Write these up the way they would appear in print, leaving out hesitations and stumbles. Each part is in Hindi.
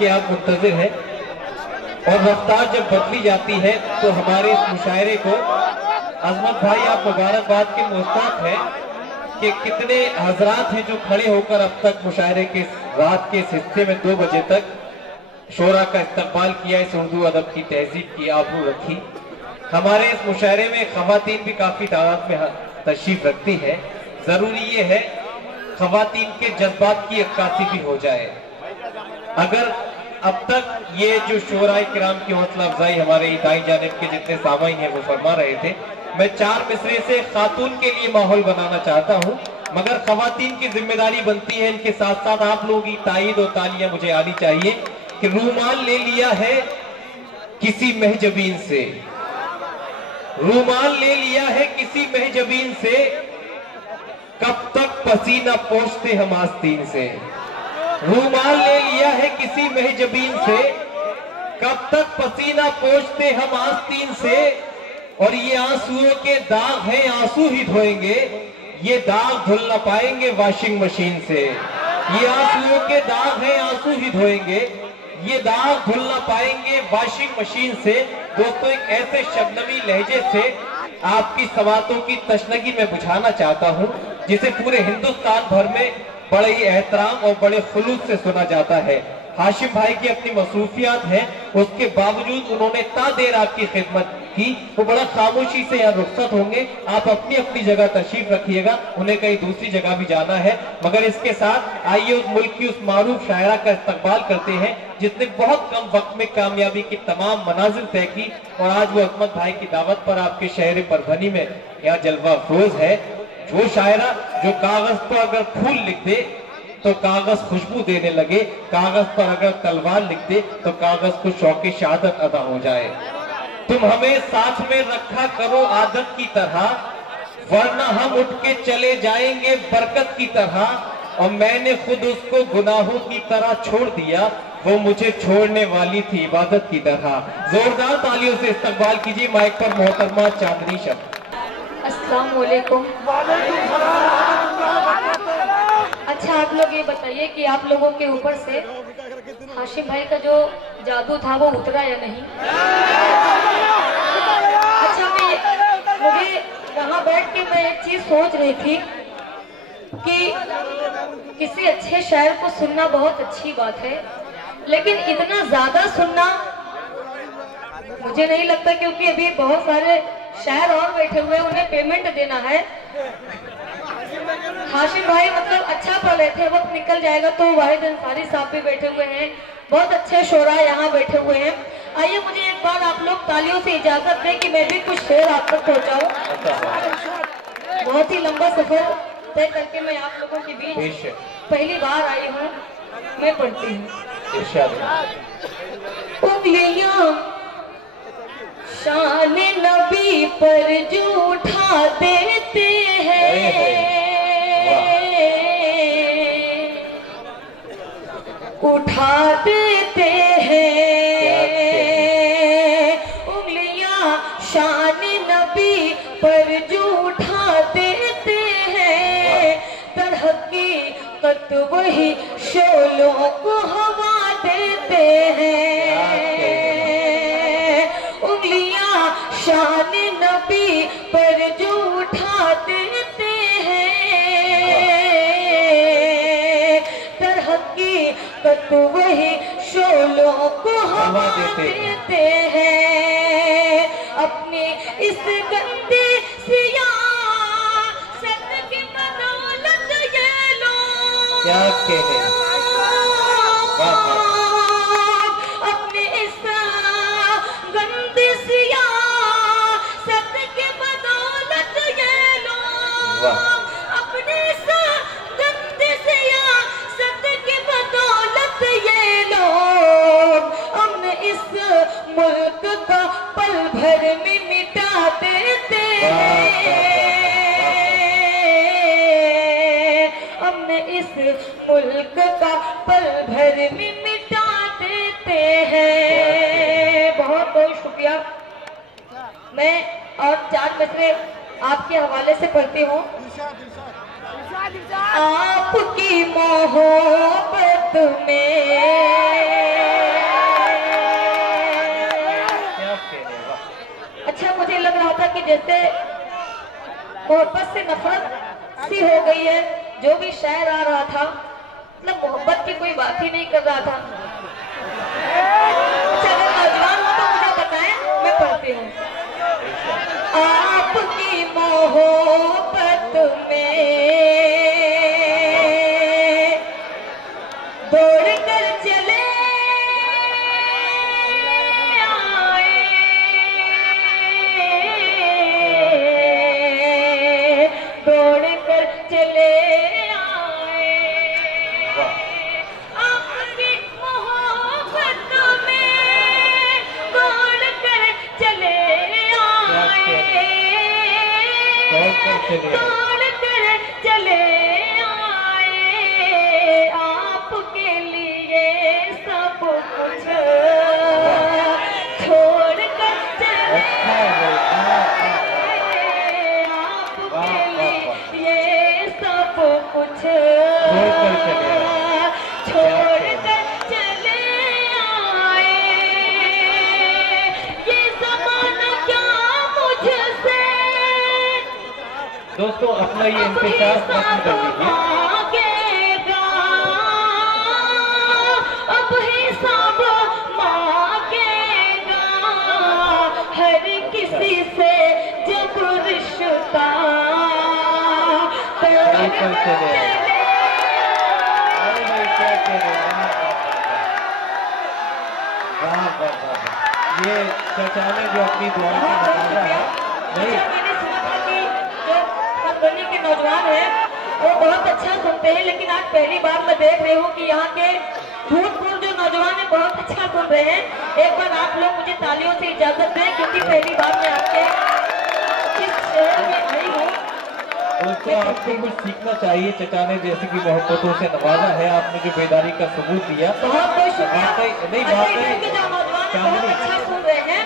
जिसके आप मुंतजिर हैं, और रफ्तार जब बदली जाती है तो हमारे इस मुशायरे को अजमत भाई आप मुबारकबाद के मुस्ताक हैं कि कितने हजरात हैं जो खड़े होकर अब तक मुशायरे के रात के इस हिस्से में 2 बजे तक शोरा का इस्तकबाल किया, इस उर्दू अदब की तहजीब की आबरू रखी। हमारे इस मुशायरे में खवातीन भी काफी तादाद में तशरीफ रखती है। जरूरी ये है खवातीन के जज्बात की अक्कासी भी हो जाए। अगर अब तक ये जो शोराए किराम की हौसला अफजाई हमारे दाई जानिब के जितने सामाईन हैं वो फरमा रहे थे, मैं 4 मिसरे से खातून के लिए माहौल बनाना चाहता हूँ, मगर खवातीन की जिम्मेदारी बनती है इनके साथ साथ आप लोगों की ताईद और तालियां मुझे आनी चाहिए कि रूमाल ले लिया है किसी महजबीन से, रूमाल ले लिया है किसी महजबीन से, कब तक पसीना पोंछते हम आस्तीन से। रूमाल ले लिया है किसी महजबीन से, कब तक पसीना पोंछते हम आस्तीन से, और ये आंसुओं के दाग हैं आंसू ही धोएंगे, ये दाग धुल ना पाएंगे वॉशिंग मशीन से। ये आंसुओं के दाग हैं आंसू ही धोएंगे, ये दाग धुल ना पाएंगे वॉशिंग मशीन से। दोस्तों, एक ऐसे शबनमी लहजे से आपकी सवातों की तशनगी में बुझाना चाहता हूं जिसे पूरे हिंदुस्तान भर में बड़े ही एहतराम और बड़े खुलूस से सुना जाता है। हाशिम भाई की अपनी मसरूफियात हैं, उसके बावजूद उन्होंने ता देर आपकी खिदमत की, वो बड़ा खामोशी से यहाँ रुखसत होंगे। आप अपनी अपनी जगह तशरीफ रखिएगा, उन्हें कहीं दूसरी जगह भी जाना है। मगर इसके साथ आइए उस मुल्क की उस मारूफ शायरा का इस्तकबाल करते हैं जिसने बहुत कम वक्त में कामयाबी की तमाम मनाजिल तय की, और आज वो अजमत भाई की दावत पर आपके शहर परभनी में यहाँ जलवा अफरोज है। वो शायरा जो कागज पर अगर फूल लिख दे तो कागज खुशबू देने लगे, कागज पर अगर तलवार लिख दे तो कागज को शौके शहादत अदा हो जाए। तुम हमें साथ में रखा करो आदत की तरह, वरना हम उठ के चले जाएंगे बरकत की तरह। और मैंने खुद उसको गुनाहों की तरह छोड़ दिया, वो मुझे छोड़ने वाली थी इबादत की तरह। जोरदार तालियों से इस्तकबाल कीजिए माइक पर मोहतरमा चांदनी शब्द। अस्सलाम वालेकुम। अच्छा, आप लोग ये बताइए कि आप लोगों के ऊपर से हाशिम भाई का जो जादू था वो उतरा या नहीं? अच्छा, मुझे वहाँ बैठ के मैं एक चीज सोच रही थी कि किसी अच्छे शायर को सुनना बहुत अच्छी बात है, लेकिन इतना ज्यादा सुनना मुझे नहीं लगता, क्योंकि अभी बहुत सारे शायर और बैठे हुए, उन्हें पेमेंट देना है। हाशिम भाई मतलब अच्छा पढ़ रहे थे, वक्त निकल जाएगा। तो वाहिद अंसारी साहब भी बैठे हुए हैं, बहुत अच्छे शोरा यहाँ बैठे हुए हैं। आइए मुझे एक बार आप लोग तालियों से इजाजत दें कि मैं भी कुछ शेर आप तक पहुँचाऊँ। बहुत ही लंबा सफर तय करके मैं आप लोगों के बीच पहली बार आई हूँ। मैं पढ़ती हूँ। उंगलियां शान नबी पर जो उठा देते हैं, उठा देते हैं। उंगलियां शान नबी पर जो उठा देते हैं, दरहकीकत वही शोलों को हवा देते हैं। उंगलियां शान नबी पर जो उठा देते हैं, दरहकीकत वही शोलों को हवा देते हैं। अपने इस गंदे सियासत की बदौलत ये लोग क्या कहे, अपने इस गंदे सियासत की बदौलत ये लोग, अपने इस गंदे सियासत की बदौलत ये लोग, हमने इस मुल्क का पल भर में मिटा देते हैं। हमने इस मुल्क का पल भर में मिटा देते हैं। बहुत बहुत शुक्रिया। मैं और 4 मिसरे आपके हवाले से पढ़ती हूँ। आपकी मोहब्बत में कि जैसे मोहब्बत से नफरत सी हो गई है। जो भी शायर आ रहा था मतलब मोहब्बत की कोई बात ही नहीं कर रहा था। चलो नौजवान हो तो मुझे बताएं, मैं पढ़ती हूँ। आपकी मोहब्बत में दौड़ कर चले आए, दौड़ कर चले आए। आपकी मोहब्बत में दौड़ कर चले आए, दौड़ कर चले आए। आपके लिए सब कुछ छोड़ कर चले आए, आपके लिए सब कुछ छोड़ कर चले आए। ये ज़माना क्या मुझसे दोस्तों अपना ये इंतजार खत्म कर दीजिए। मांगेगा, अब हिसाब मांगेगा हर किसी से जब रिश्ता तोड़ कर चले। अरे भाई क्या कह रहे हैं? वाह वाह वाह, ये चाचा ने जो अपनी दुआ से बताया है नहीं। मैंने सुना था कि जो मधुबनी के नौजवान हैं वो बहुत अच्छा सुनते हैं, लेकिन आज पहली बार मैं देख रही हूँ कि यहाँ के भूतपूर्व जो नौजवान हैं बहुत अच्छा सुन रहे हैं। एक बार आप लोग मुझे तालियों से इजाजत दें, क्योंकि पहली बार मैं आपके इस शहर में आई हूँ। दोस्तों आपको कुछ सीखना चाहिए। चचा ने जैसे कि मोहब्बतों से नवाजा है, आपने जो बेदारी का सबूत दिया, बहुत बहुत शुक्रिया। नहीं अच्छा, बात इधर के जो नौजवान हैं बहुत चांदनी अच्छा सुन रहे हैं,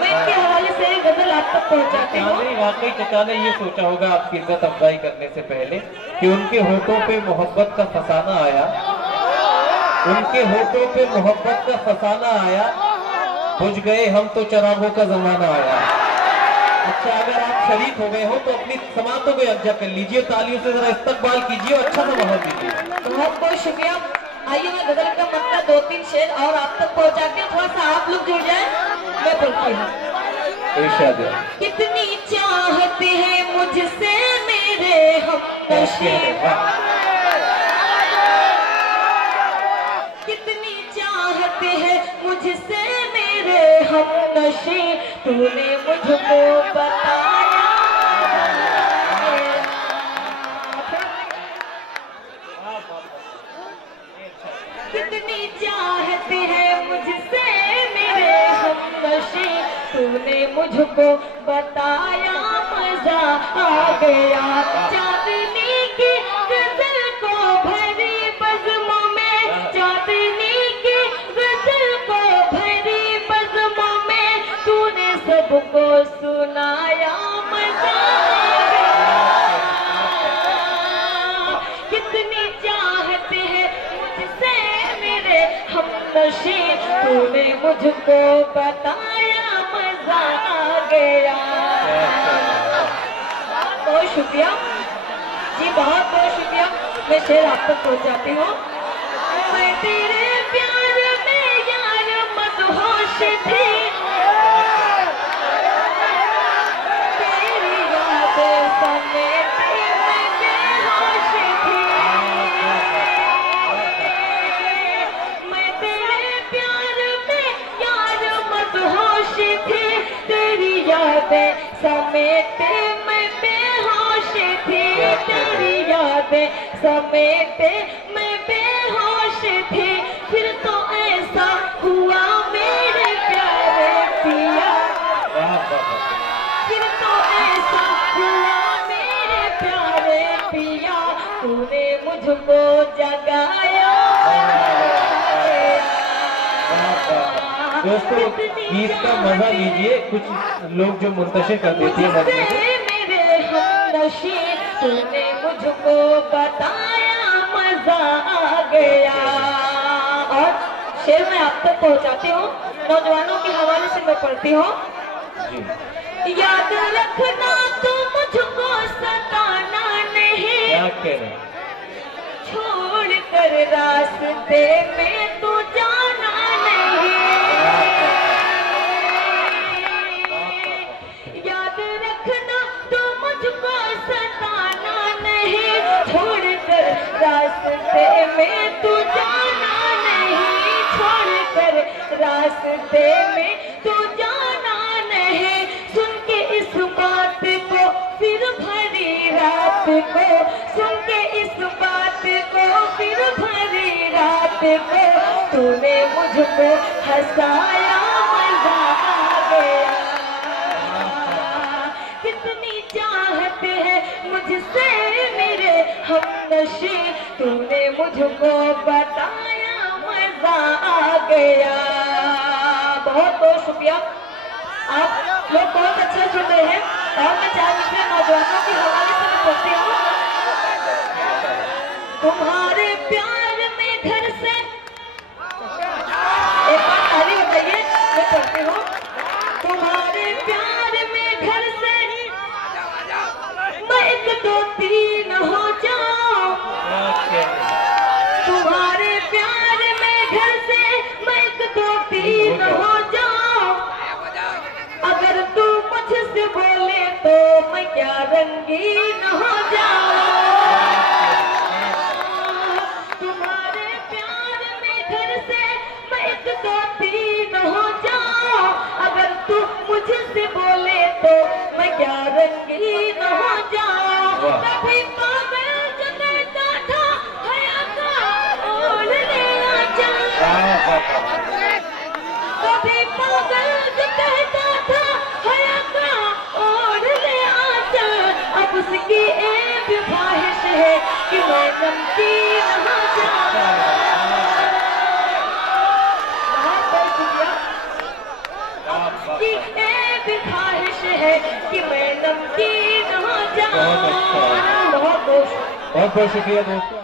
मैं इनके हवाले से एक गजल आप तक पहुँचाती हूँ। चांदनी वाकई चचा ने ये सोचा होगा आपकी इज्जत अफजाई करने से पहले कि उनके होठों पे मोहब्बत का फसाना आया, उनके होठों पे मोहब्बत का फसाना आया, बुझ गए हम तो चरागों का जमाना आया। अच्छा अगर आप शरीक हो गए हो तो अपनी समातों को यकजा कर लीजिए, तालियों से जरा इस्तकबाल कीजिए और अच्छा सा माहौल दीजिए। बहुत बहुत शुक्रिया। आइए मैं गजल का मतलब 2-3 शेर और आप तक पहुंचाती हूँ, थोड़ा सा आप लोग जुड़ जाए, मैं बोलती हूँ। इरशाद। कितनी चाहत है मुझसे मेरे हमनशी, कितनी चाहत है मुझसे मेरे हमनशी, तूने मुझको बताया। कितनी चाहत है मुझसे मेरे हमनशी, तूने मुझको बताया, मजा आ गया। चांदनी की गजल को भरी बज़्मों में, चांदनी की गजल को भरी बज़्मों में, तूने सबको सुनाया, मजा आ गया। कितनी चाहत है मुझसे मेरे हमनशी, तूने मुझको बताया, मजा आ गया। बहुत शुक्रिया जी, बहुत बहुत शुक्रिया। मैं शेर आप तक पहुंचाती हूँ। मैं तेरे प्यार में यार मदहोश थी, तेरी यादें समेटे मैं बेहोश थी। मैं तेरे प्यार में यार मदहोश थी, तेरी यादें समेटे मैं बेहोश थी, तेरी यादें समेटे मैं बेहोश थी। फिर तो ऐसा हुआ मेरे प्यारे पिया, फिर तो ऐसा हुआ मेरे प्यारे पिया, तूने मुझको जगाया। दोस्तों गीत का मजा लीजिए, कुछ लोग जो मुंतशिर कर देती है मेरे हमनशी, तूने मुझको बताया, मजा आ गया। और शेर मैं आप तक पहुंचाती हूँ, नौजवानों के हवाले से मैं पढ़ती हूँ। याद रखना तू मुझको सताना नहीं, क्या कह रहे? छोड़ कर रास्ते में तू जाना नहीं। याद रखना तू मुझको सताना नहीं, छोड़ कर रास्ते में तू जाना नहीं, छोड़ कर रास्ते में तू जाना नहीं। सुन के इस बात को फिर भरी रात को, सुन के इस बात को फिर भरी रात को, तूने मुझको हंसाया मजा आ गया। कितनी चाहत है मुझसे मेरे हमनशी, तूने मुझको बताया मजा आ गया। बहुत बहुत शुक्रिया, आप लोग बहुत अच्छा सुन रहे हैं। और मैं 4 दूसरे नौजवानों के हवाले से मैं पढ़ती हूँ। तुम्हारे प्यार में घर से, एक बार ताली बताइए, मैं पढ़ती हूँ। तुम्हारे प्यार में घर से मैं 1 2 3 हो जाऊं, तुम्हारे प्यार में घर से मैं 1 2 3 हो जाऊं। अगर तू मुझसे बोले तो मैं क्या रंगीन हो जाऊं। तुम्हारे प्यार में घर से मैं 1 2 3 हो जाऊं। अगर तू मुझसे बोले तो मैं क्या रंगीन हो जाऊं। कभी पागल जो कहता था हया का ओढ़ ले आजा, कभी पागल जो कहता था हया का ओढ़ ले आजा। अब उसकी एक ख्वाहिश है कि मैं नमकीन हो जाऊं। बहुत शुक्रिया। अब उसकी एक ख्वाहिश है कि मैं नमकीन हो जाऊं। बहुत बहुत बहुत शुक्रिया दोस्तों।